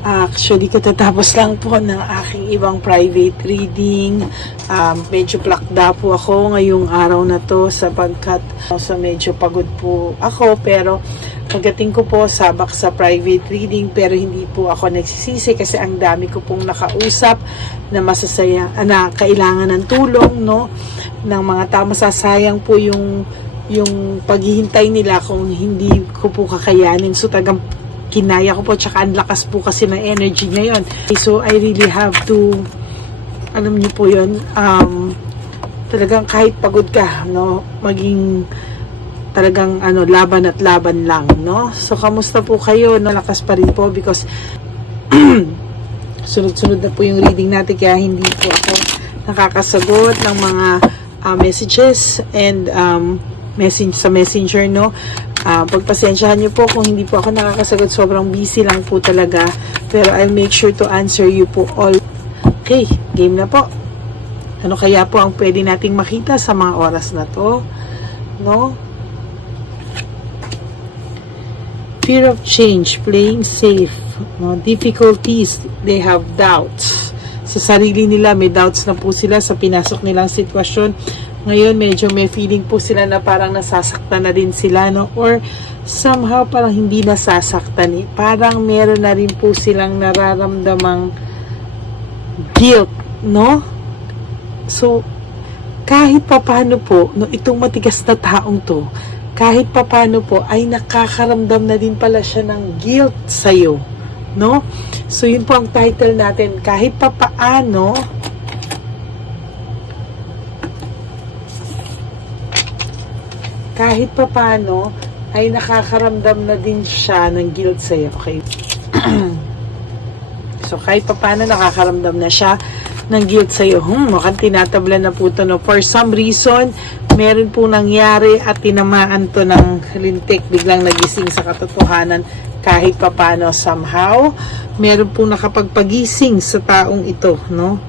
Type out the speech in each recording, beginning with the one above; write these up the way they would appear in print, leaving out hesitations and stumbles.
Actually, katatapos lang po ng aking ibang private reading. Medyo plakda po ako ngayong araw na to sapagkat medyo pagod po ako. Pero pagdating ko po sabak sa private reading, pero hindi po ako nagsisisi kasi ang dami ko pong nakausap na masasaya, na kailangan ng tulong, no? Ng mga tao, masasayang po yung paghihintay nila kung hindi ko po kakayanin. So tagang kinaya ko po, tsaka ang lakas po kasi ng energy ngayon. So I really have to, alam niyo po yun, talagang kahit pagod ka, no, maging talagang laban at laban lang, no. So kamusta po kayo? Nalakas pa rin po because sunod-sunod na po yung reading natin, kaya hindi po ako nakakasagot ng mga messages and sa messenger, no. Pagpasensyahan niyo po kung hindi po ako nakakasagot, sobrang busy lang po talaga, pero I'll make sure to answer you po all. Okay, game na po. Ano kaya po ang pwede nating makita sa mga oras na to, no? Fear of change, playing safe, no? Difficulties, they have doubts sa sarili nila, may doubts na po sila sa pinasok nilang sitwasyon. Ngayon, medyo may feeling po sila na parang nasasaktan na din sila, no? Or somehow parang hindi nasasaktan, eh. Parang meron na rin po silang nararamdamang guilt, no? So, kahit papano po, no, itong matigas na taong to, kahit papano po, ay nakakaramdam na din pala siya ng guilt sa'yo, no? So, yun po ang title natin. Kahit papaano, kahit papano ay nakakaramdam na din siya ng guilt sa'yo. Okay? So, kahit papano nakakaramdam na siya ng guilt sa'yo. Mukhang tinatabla na po ito, no? For some reason, meron po nangyari at tinamaan to ng lintik. Biglang nagising sa katotohanan kahit papano somehow. Meron po nakapagpagising sa taong ito, no?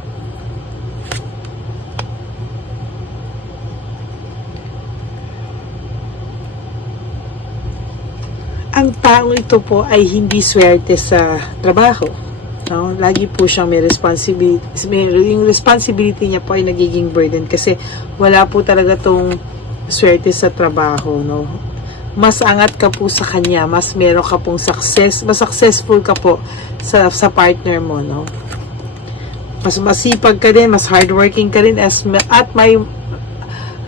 Ang taong ito po ay hindi swerte sa trabaho, no? Lagi po siyang may responsibility. Yung responsibility niya po ay nagiging burden kasi wala po talaga tong swerte sa trabaho, no? Mas angat ka po sa kanya, mas meron ka pong success, mas successful ka po sa partner mo, no? Mas masipag ka din, mas hardworking ka rin, at may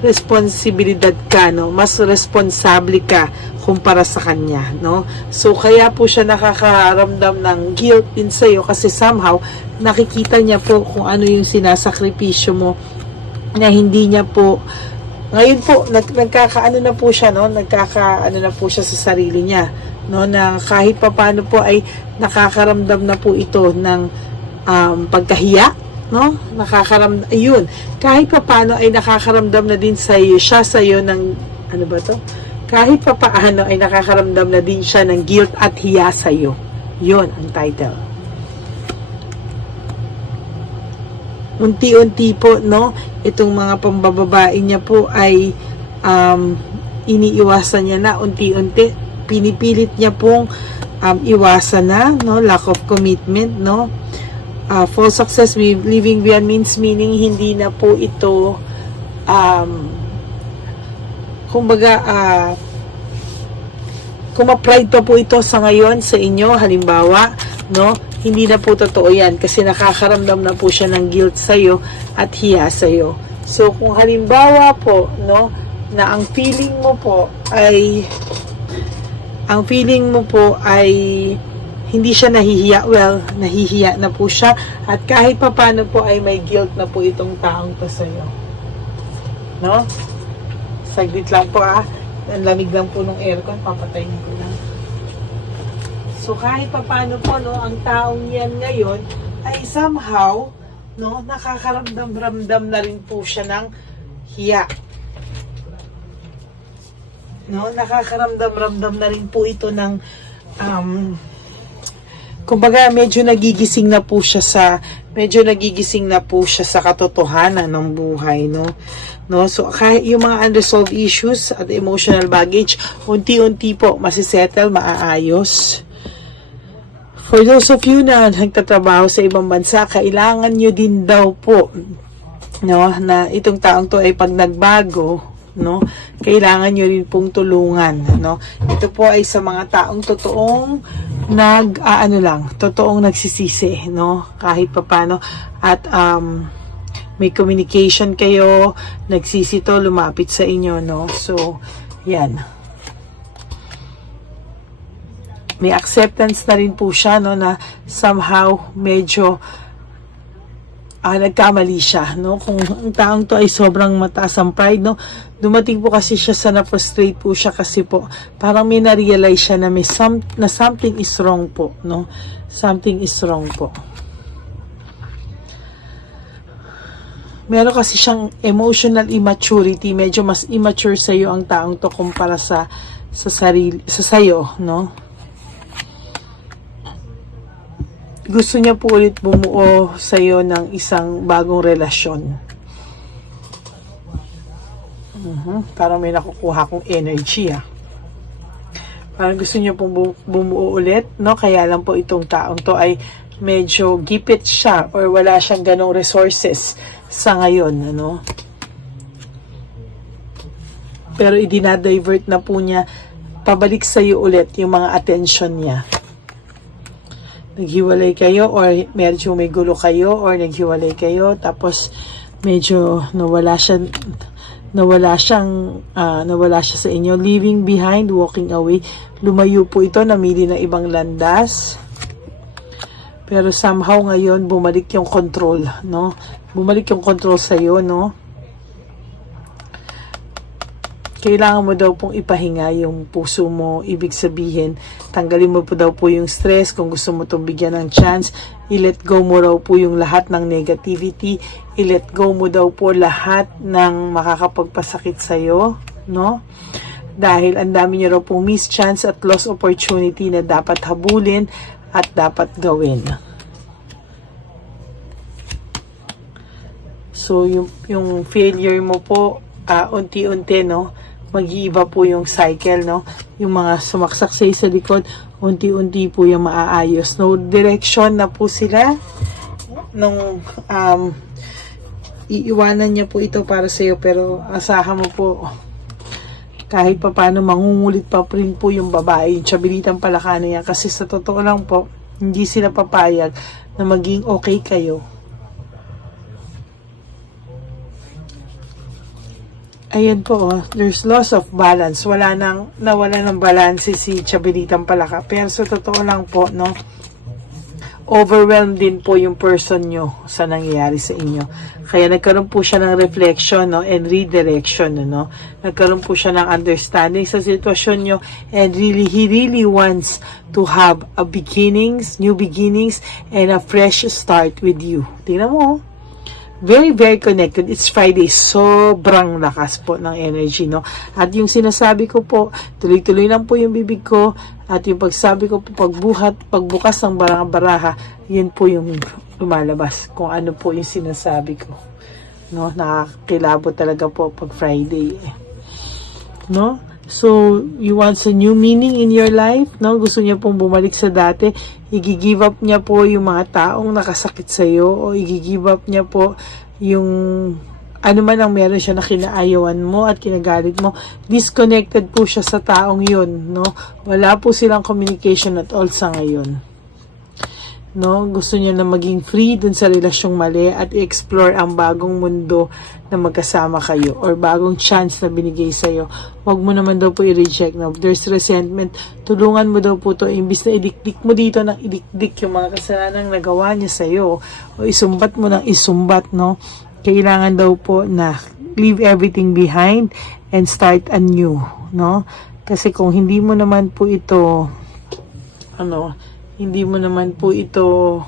responsibilidad ka, no? Mas responsable ka kumpara sa kanya, no? So, kaya po siya nakakaramdam ng guilt din sa'yo kasi somehow, nakikita niya po kung ano yung sinasakripisyo mo na hindi niya po, ngayon po, nagkakaano na po siya, no? Nagkakaano na po siya sa sarili niya, no? Na kahit papano po ay nakakaramdam na po ito ng pagkahiya, no? Nakakaramdam, ayun, kahit papaano ay nakakaramdam na din siya sa'yo ng, ano ba to? Kahit papaano ay nakakaramdam na din siya ng guilt at hiya sa'yo. Yun ang title. Unti-unti po, no? Itong mga pambababae niya po ay iniiwasan niya na unti-unti. Pinipilit niya pong iwasan na, no? Lack of commitment, no? Full success living beyond means, meaning hindi na po ito kumbaga kung ma-pride pa po ito sa ngayon sa inyo, halimbawa, no, hindi na po totoo yan kasi nakakaramdam na po siya ng guilt sa'yo at hiya sa'yo. So kung halimbawa po, no, na ang feeling mo po ay hindi siya nahihiya, well, nahihiya na po siya at kahit papano po ay may guilt na po itong taong to sa'yo. No? Saglit lang po ang lamig lang po ng aircon, papatayin ko lang. So kahit papano po, no, ang taong yan ngayon ay somehow, no, nakakaramdam-ramdam na rin po siya ng hiya. No, nakakaramdam-ramdam na rin po ito ng kumbaga medyo nagigising na po siya sa katotohanan ng buhay, no? So kahit yung mga unresolved issues at emotional baggage, unti-unti po masisettle, maaayos. For those of you na nagtatrabaho sa ibang bansa, kailangan nyo din daw po, no, na itong taong to ay pag nagbago, no, kailangan nyo rin pong tulungan, no. Ito po ay sa mga taong totoong totoong nagsisisi, no, kahit papano, at may communication kayo, nagsisito, lumapit sa inyo, no. So, yan. May acceptance na rin po siya, no, na somehow medyo nagkamali siya, no. Kung ang taong to ay sobrang mataas ang pride, no, dumating po kasi siya sa na-frustrate po siya kasi po parang may na-realize siya na na something is wrong po, no. Something is wrong po. Meron kasi siyang emotional immaturity, medyo mas immature sa iyo ang taong to kumpara sa sayo, no. Gusto niya po ulit bumuo sa iyo ng isang bagong relasyon. Parang may nakukuha kong energy, Parang gusto niya pong bumuo ulit, no? Kaya lang po itong taong to ay medyo gipit siya or wala siyang ganong resources sa ngayon, ano? Pero idinadivert na po niya pabalik sa iyo ulit yung mga attention niya. Naghiwalay kayo or medyo may gulo kayo or naghiwalay kayo tapos medyo nawala siya sa inyo, leaving behind, walking away. Lumayo po ito, namili ng ibang landas. Pero somehow ngayon bumalik yung control, no? Bumalik yung control sa iyo, no? Kailangan mo daw pong ipahinga yung puso mo. Ibig sabihin, tanggalin mo po daw po yung stress. Kung gusto mo itong bigyan ng chance, i-let go mo raw po yung lahat ng negativity. I-let go mo daw po lahat ng makakapagpasakit sa'yo, no? Dahil ang dami nyo raw pong missed chance at lost opportunity na dapat habulin at dapat gawin. So, yung failure mo po, unti-unti, no? Mag-iiba po yung cycle, no? Yung mga sumaksak sa likod, unti-unti po yung maaayos. No direction na po sila. Nung iiwanan niya po ito para sa iyo, pero asahan mo po kahit pa paano mangungulit pa rin po yung babae, yung Chabilitang Palakano yan. Kasi sa totoo lang po, hindi sila papayag na maging okay kayo. Ayan po, there's loss of balance. Nawala ng balance si Chabilitang Palaka. Pero sa totoo lang po, no, overwhelmed din po yung person nyo sa nangyayari sa inyo. Kaya nagkaroon po siya ng reflection, no, and redirection, no. Nagkaroon po siya ng understanding sa sitwasyon nyo, and he really wants to have new beginnings, and a fresh start with you. Tingnan mo, very, very connected. It's Friday. Sobrang lakas po ng energy, no? At yung sinasabi ko po, tuloy-tuloy lang po yung bibig ko. At yung pagsabi ko po, pagbukas ng baraha, yun po yung lumalabas. Kung ano po yung sinasabi ko. No? Nakakilabo talaga po pag Friday. No? So, you want a new meaning in your life? No? Gusto niya pong bumalik sa dati. I-give up niya po yung mga taong nakasakit sa iyo, o i-give up niya po yung ano man ang meron siya na kinaayawan mo at kinagalit mo. Disconnected po siya sa taong yun, no? Wala po silang communication at all sa ngayon. No, gusto niya na maging free dun sa relasyong mali at i-explore ang bagong mundo na magkasama kayo or bagong chance na binigay sa'yo. Huwag mo naman daw po i-reject. No? There's resentment. Tulungan mo daw po to. Imbis na idikdik mo dito ng idikdik yung mga kasalanang nagawa niya sa'yo o isumbat mo ng isumbat, no? Kailangan daw po na leave everything behind and start anew, no? Kasi kung hindi mo naman po ito hindi mo man po ito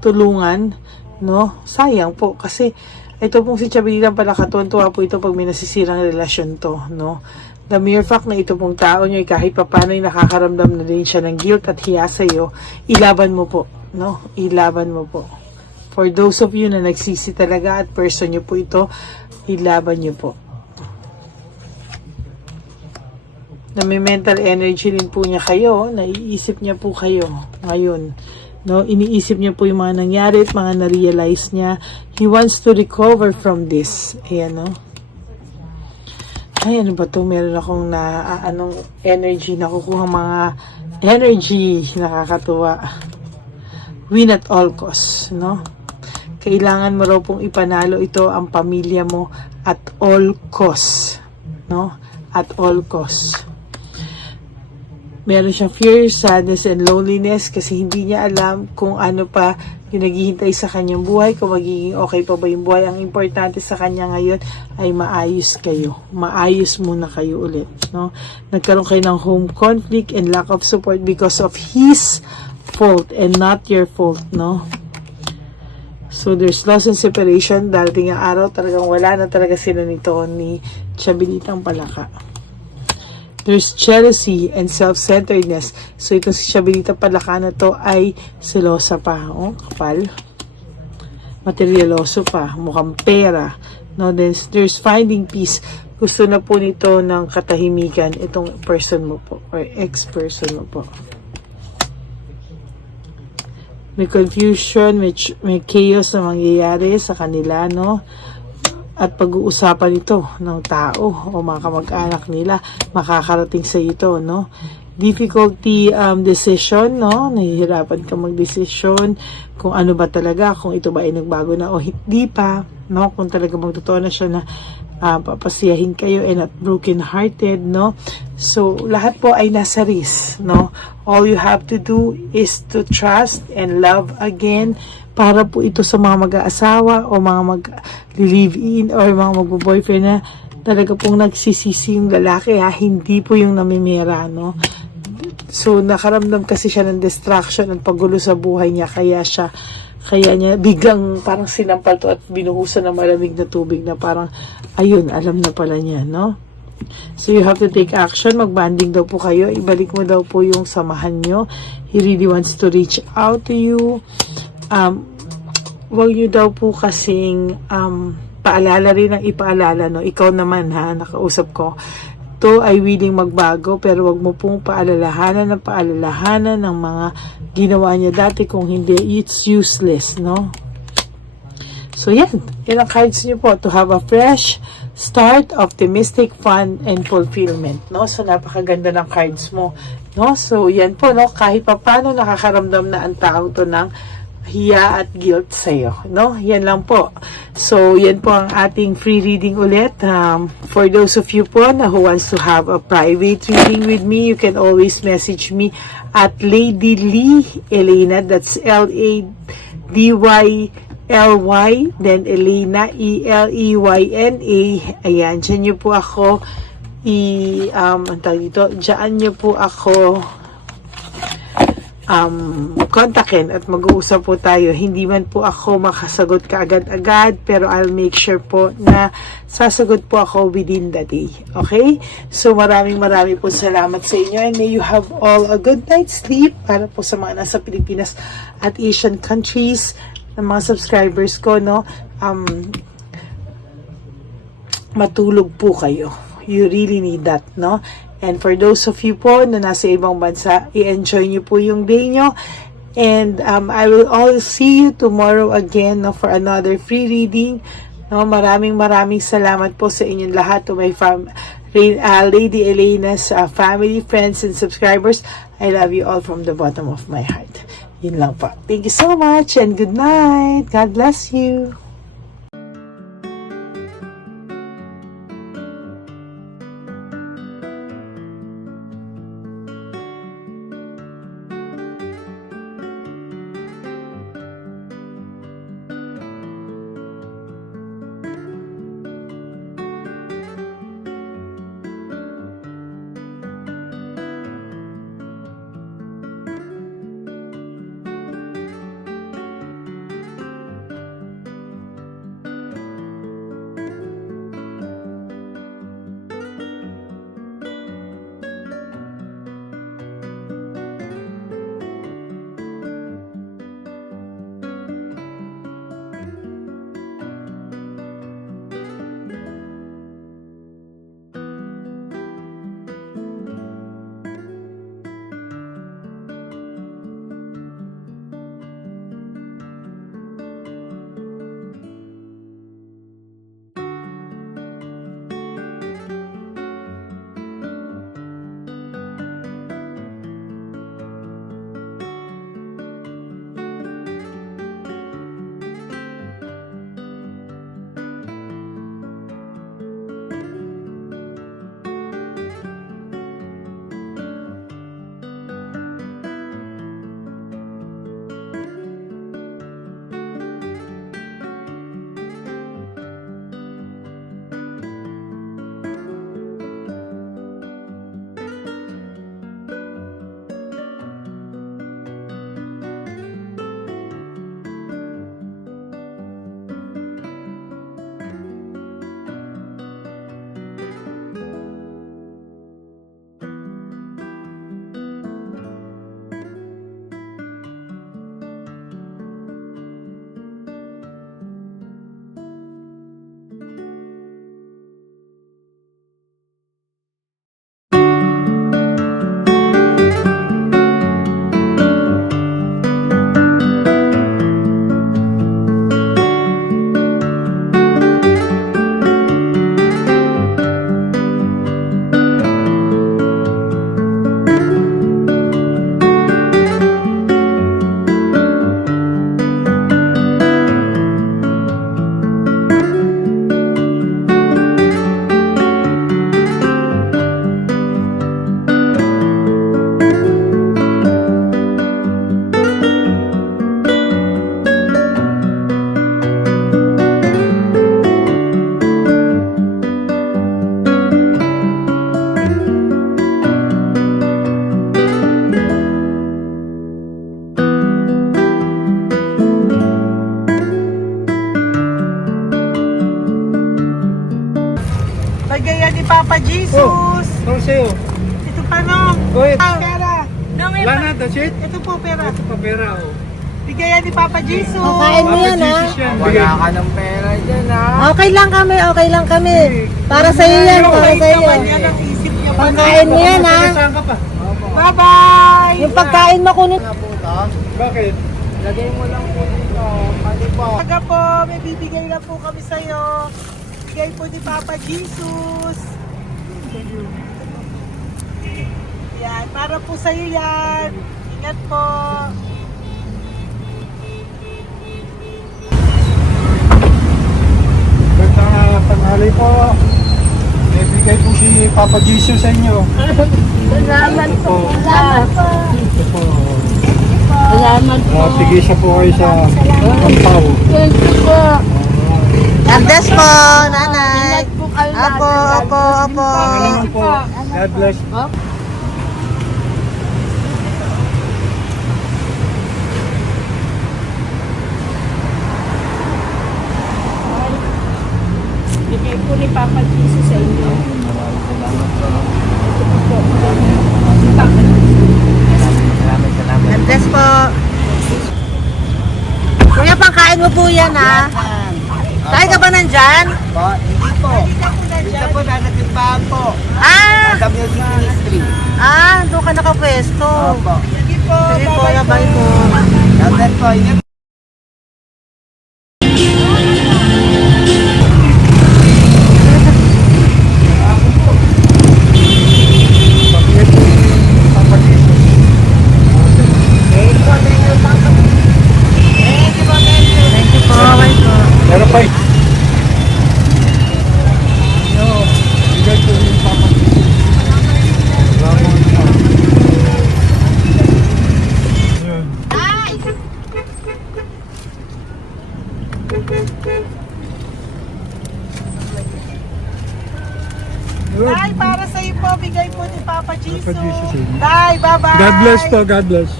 tulungan, no? Sayang po kasi ito pong si Chabilitang Palaka, tuwa po ito pag may nasisirang relasyon to, no? The mere fact na ito pong tao nyo, kahit pa paano ay nakakaramdam na din siya ng guilt at hiya sa'yo, ilaban mo po, no? Ilaban mo po. For those of you na nagsisi talaga at person nyo po ito, ilaban nyo po. na may mental energy rin po niya kayo, naiisip niya po kayo ngayon. No, iniisip niya po yung mga nangyari at mga na-realize niya. He wants to recover from this. Ayan, no? Ay, ano ba to? Meron akong anong energy, nakukuha mga energy, nakakatuwa. Win at all costs, no? Kailangan mo raw pong ipanalo ito ang pamilya mo at all costs, no? At all costs. Meron siyang fear, sadness, and loneliness kasi hindi niya alam kung ano pa yung naghihintay sa kanyang buhay, kung magiging okay pa ba yung buhay. Ang importante sa kanya ngayon ay maayos kayo. Maayos muna kayo ulit. No? Nagkaroon kayo ng home conflict and lack of support because of his fault and not your fault. No? So, there's loss and separation. Darating ang araw, talagang wala na talaga sila nito ni Chabilitang Palaka. There's jealousy and self-centeredness. So, itong si Chabilita Palaka na to ay selosa pa. Oh, kapal. Materialoso pa. Mukhang pera. No, then, there's finding peace. Gusto na po nito ng katahimikan itong person mo po or ex-person mo po. May confusion, may chaos na mangyayari sa kanila, no? At pag-uusapan ito ng tao o mga kamag-anak nila, makakarating sa ito, no? Difficulty decision, no? Nahihirapan ka mag-desisyon kung ano ba talaga, kung ito ba ay nagbago na o hindi pa, no? Kung talaga magtotoo na siya na papasiyahin kayo and not broken-hearted, no? So, lahat po ay nasa risk, no? All you have to do is to trust and love again para po ito sa mga mag-aasawa o mga mag-live-in or mga mag-boyfriend na talaga pong nagsisisi yung lalaki, ha? Hindi po yung namimira, no? So, nakaramdam kasi siya ng distraction at paggulo sa buhay niya, kaya niya biglang parang sinampal to at binuhusan ng malamig na tubig na parang, ayun, alam na pala niya, no? So, you have to take action. Mag-banding daw po kayo. Ibalik mo daw po yung samahan nyo. He really wants to reach out to you. Huwag nyo daw po kasing paalala rin ang ipaalala, no? Ikaw naman, ha, nakausap ko. To ay willing magbago, pero wag mo pong paalalahanan ng mga ginawa niya dati. Kung hindi, it's useless, no? So, yan. Yan ang cards niyo po. To have a fresh start, optimistic, fun, and fulfillment, no? So, napakaganda ng cards mo, no? So, yan po, no? Kahit pa paano nakakaramdam na ang tao to ng hiya at guilt sa'yo, no? Yan lang po. So, yan po ang ating free reading ulit. For those of you po na who wants to have a private reading with me, you can always message me at Lady Lee Elena. That's LADYLY, then Elena, ELEYNA. Ayan, dyan nyo po ako dyan nyo po ako kontakin at mag-uusap po tayo. Hindi man po ako makasagot kaagad-agad, pero I'll make sure po na sasagot po ako within the day. Okay? So, maraming po salamat sa inyo, and may you have all a good night's sleep para po sa mga nasa Pilipinas at Asian countries ng mga subscribers ko, no? Matulog po kayo. You really need that, no? And for those of you po na nasa ibang bansa, i-enjoy nyo po yung day nyo. And I will all see you tomorrow again, no, for another free reading. No, maraming salamat po sa inyong lahat, to my Lady Elena's family, friends, and subscribers. I love you all from the bottom of my heart. Yun lang po. Thank you so much and good night. God bless you. Uy, Pera. wala na, that's it? Ito po, pera. Ito pa pera, oh. Bigayan ni Papa Jesus. Pakain mo yan, ha? Jesus yan. Wala ka ng pera dyan, ha? Okay lang kami, okay lang kami. Para sa iyo yan, para sa iyo. Naman yan ang isip niya. Pagkain mo yan, ha? Saan ka pa? Bye-bye! Yung pagkain mo kunin. Bakit? Lagay mo lang po dito. Pati po. Taga po, may bibigay lang po kami sa'yo. Bigay po ni Papa Jesus. Yan, para po sa'yo yan. Ingat po. Magandang tanghali po. May bigay po si Papa Jesus sa inyo. Salamat po. Salamat po. Ito po. Salamat po. Sige siya po kayo sa Pampaw. Thank you po. God bless po, nanay. Apo, apo, apo. Salamat po. God bless. Bigay po ni Papa Jesus sa inyo. God bless po. Kuya, pangkain mo po yan, ha? Tayo ka ba nandyan? Hindi po. Dito po nagatimpahan po. Ah! Sa music ministry. Doon ka nakapwesto. Opo. Sige po, Sige po, bye-bye bye po. Dapat po, ingat. Papa Jesus. Thank you po, bye po. Meron pa eh. Yo, bigay po ni Papa Jesus. Salamat po. Yun. Good. Tay, para sa iyo po, bigay po ni Papa Jesus. Papa Jesus, eh. Tay, bye-bye. God bless po, God bless.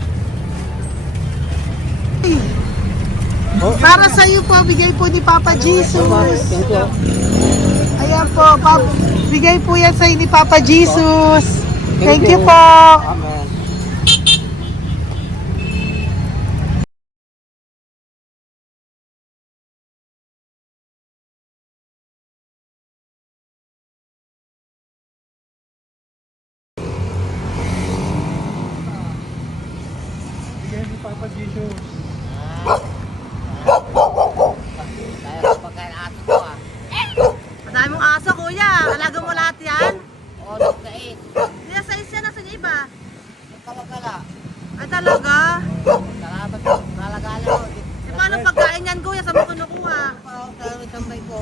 Para sa iyo po, bigay po ni Papa Jesus. Ayan po, bigay po yan sa ni Papa Jesus. Thank you po. Amen. Bigay ni Papa Jesus. Kaya pagkain aso ko ah. Madami mong aso, kuya. Alaga mo lahat yan? O, nagkait. Kuya, size yan. Nasaan yung iba? Kalagala. Ay, talaga? Salamat po. Kalagala ko. E, paano pagkain yan, kuya? Saan mo kinukuha? Sa tambay ko.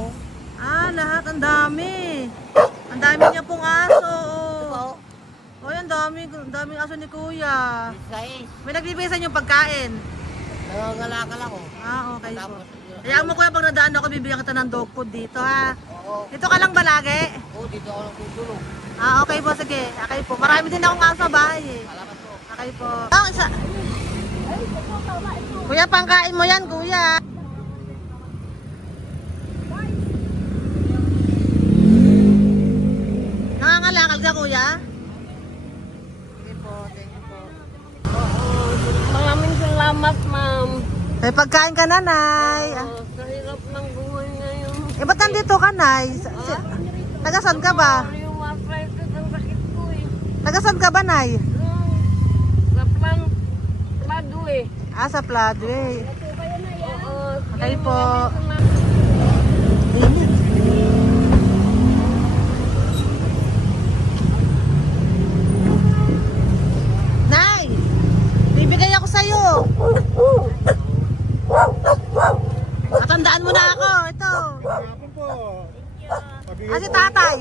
Lahat. Ang dami. Ang dami niya pong aso. Oo. Oy, ang daming aso ni kuya. Sais. May nagbibigay sa inyo pagkain. Nangangalakal ako. Okay po. Tapos, Kaya mo kuya, pag nadaan ako, bibigyan kita ng dog food dito, ha? oo. Dito ka lang ba lagi? Oo, dito ako nagtutulog. Okay po, sige. Okay po. Marami din akong aso sa bahay, eh. Salamat po. Okay po. Isa. Kuya, pangkain mo yan, kuya. Nangangalakal ka, kuya? Sige po, thank you po. Maraming salamat, ma'am. May pagkain ka, nanay. Sa hirap ng buhay ngayon. Ba't nandito ka, nay? Tagasan ka ba? Yung arthritis ang sakit ko eh. Tagasan ka ba, nay? Sa plan, lado eh. Sa Pladway. Oo. Okay po. Nay! Bibigay ako sa'yo. Matandaan mo na ako. Ito. Hapon po. Si tatay.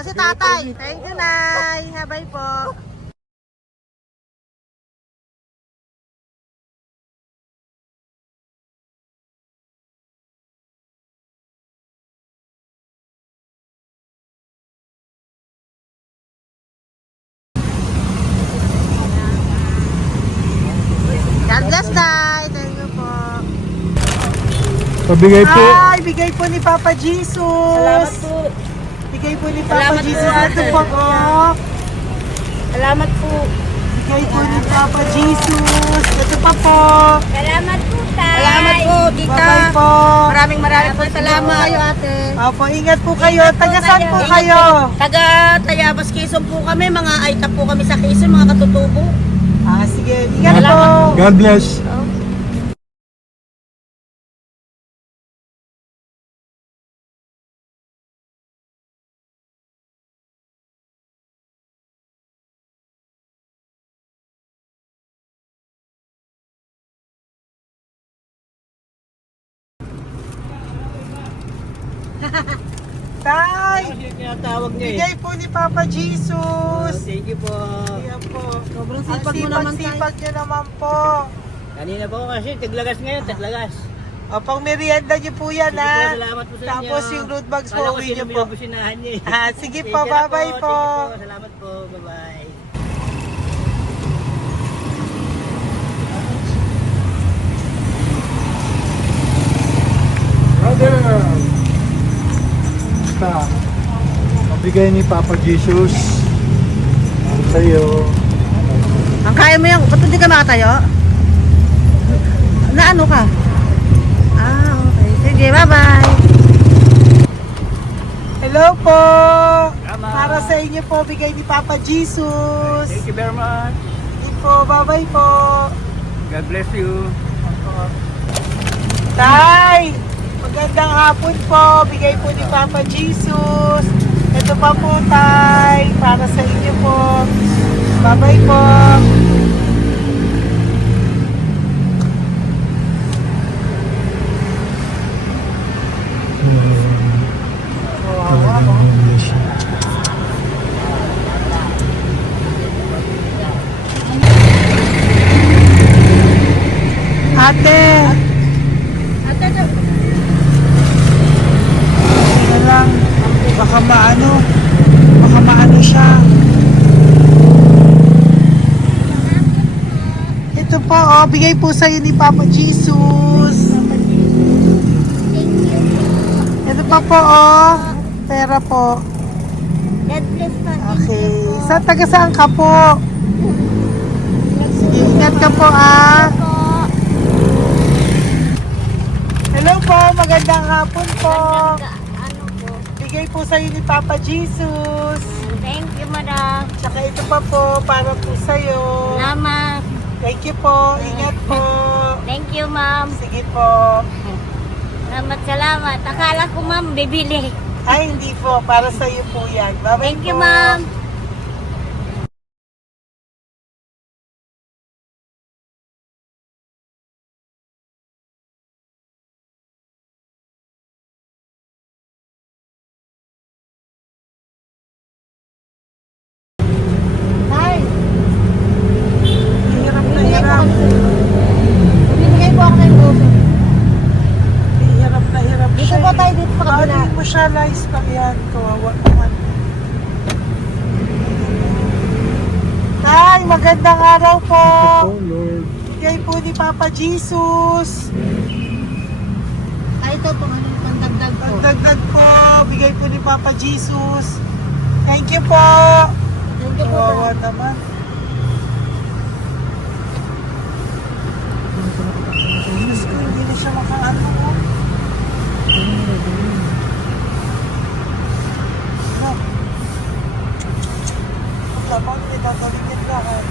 Si tatay. Thank you, Nay. Habay po. God bless, Nay. Thank you po. Pabigay po. Ay, bigay po ni Papa Jesus. Salamat po. Bigay po ni Papa Salamat po, Jesus. ate. Ito po. Oh. Salamat po. Bigay po ni Papa Jesus. Ito pa po. Salamat po, tay. Salamat po, tita. Bye-bye po. Maraming po salamat. Kayo, ate. Opo, ingat po kayo. Taga saan po Ingat kayo? po. Taga Tayabas, Quezon po kami. Mga aita po kami sa Quezon, mga katutubo. Sige, ingat po. God bless. Tay, Tinatawag niya bigay po ni Papa Jesus. Thank you po. Ayan po. Sobrang Ang sipag mo naman, tay. sipag niyo naman po. Kanina po kasi, taglagas ngayon, taglagas. O, pang merienda niyo po yan, Sige po, ha? salamat po sa inyo. Tapos yung road bags po, Kala ko uwi sino niyo po. binubusinahan niya eh. Sige Sige po, na bye-bye po. Sige po, salamat po, bye-bye. Brother! Basta, mabigay ni Papa Jesus ang sa'yo. Ang kaya mo yan, ba't hindi ka makatayo? Na ano ka? Okay. Sige, bye-bye. Hello po. Tama. Para sa inyo po, bigay ni Papa Jesus. Thank you very much. Sige po, bye-bye po. God bless you. Tay, magandang hapon po. Bigay po ni Papa Jesus. Ito pa po, Tay. Para sa inyo po. Bye-bye po. Ate. Na lang. Baka maano siya. Ito po, bigay po sa'yo ni Papa Jesus. Ito pa po, pera po. God bless po. Okay. Taga saan ka po? Sige, ingat ka po, Hello po, magandang hapon po. Ano po? Bigay po sa'yo ni Papa Jesus. Thank you, madam. Tsaka ito pa po, para po sa'yo. Salamat. Thank you po, ingat po. Thank you, ma'am. Sige po. Salamat. Akala ko, ma'am, bibili. Ay, hindi po, para sa'yo po yan. Bye-bye Thank you, po. ma'am. Hirap na hirap. Bibigay po ako ng puso. Hirap na hirap Dito siya. po tayo, dito sa kabila. Hindi mo siya lies pa yan. Kawawa naman. Tay, magandang araw po. Oh Lord. Bigay po ni Papa Jesus. Ay, ito po, ano, pandagdag po. Dagdag po. Bigay po ni Papa Jesus. Thank you po. Thank you po. Kawawa naman. Diyos ko, hindi na siya makaano po. Pagkabang may dadalingin lahat.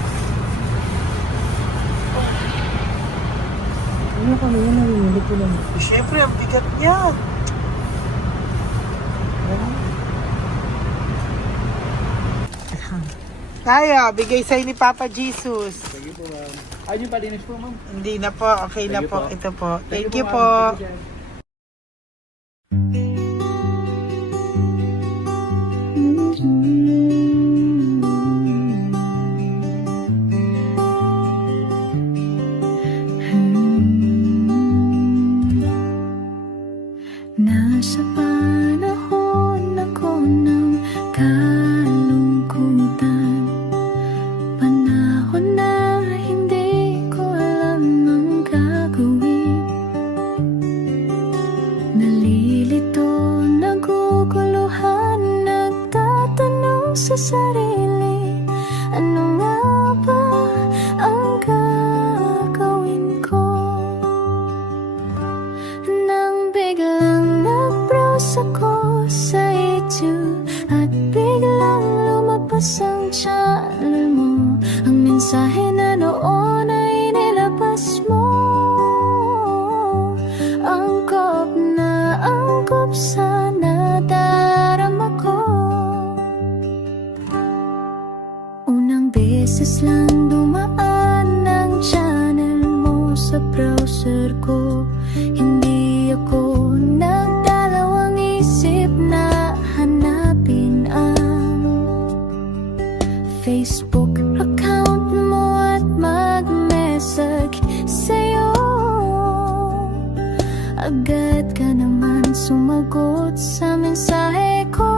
Ano kami yun, narinig ko lang. Siyempre, ang bigat niyan. Tayo, bigay sa'yo ni Papa Jesus. Sige po, ma'am. Ayun yung palinis po, ma'am. Hindi na po, okay na Thank you po. po. Ito po. Thank you ma'am. po. Thank you, sir. Nasa panahon ako ng kalungkutan, panahon na hindi ko alam ang gagawin. Nalilito channel mo. Ang mensahe na noon ay nilabas mo. Angkop sa nadarama ko. Unang beses lang dumaan ang channel mo sa browser ko. Hindi ako nagdalawang isip na hanapin ang Facebook account mo at mag-message sa'yo. Agad ka naman sumagot sa mensahe ko.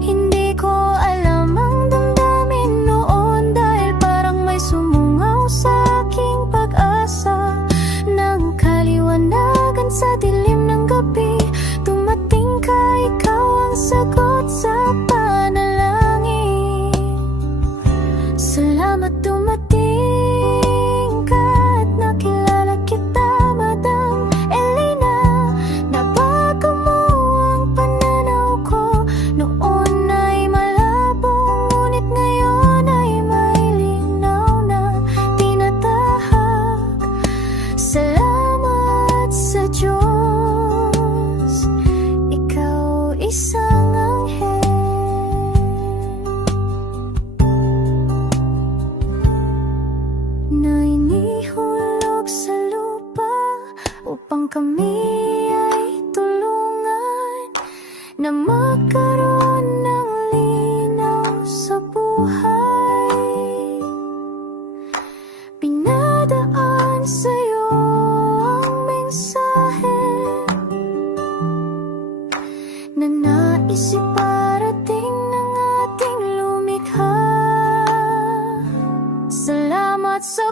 Hindi ko alam ang damdamin noon, dahil parang may sumungaw sa aking pag-asa. Nang kaliwanagan sa dilim ng gabi, dumating ka, ikaw ang sagot sa panalangin. Salamat dumating ka at nakilala kita, Madam Elena. Nabago mo ang pananaw ko. Noon ay malabo, ngunit ngayon ay may linaw na tinatahak. Salamat sa Diyos, ikaw isang anghel na inihulog sa lupa upang kami ay tulungan na magkaroon ng linaw sa buhay. Pinadaan sa'yo ang mensahe na nais iparating ng ating lumikha. Salamat sa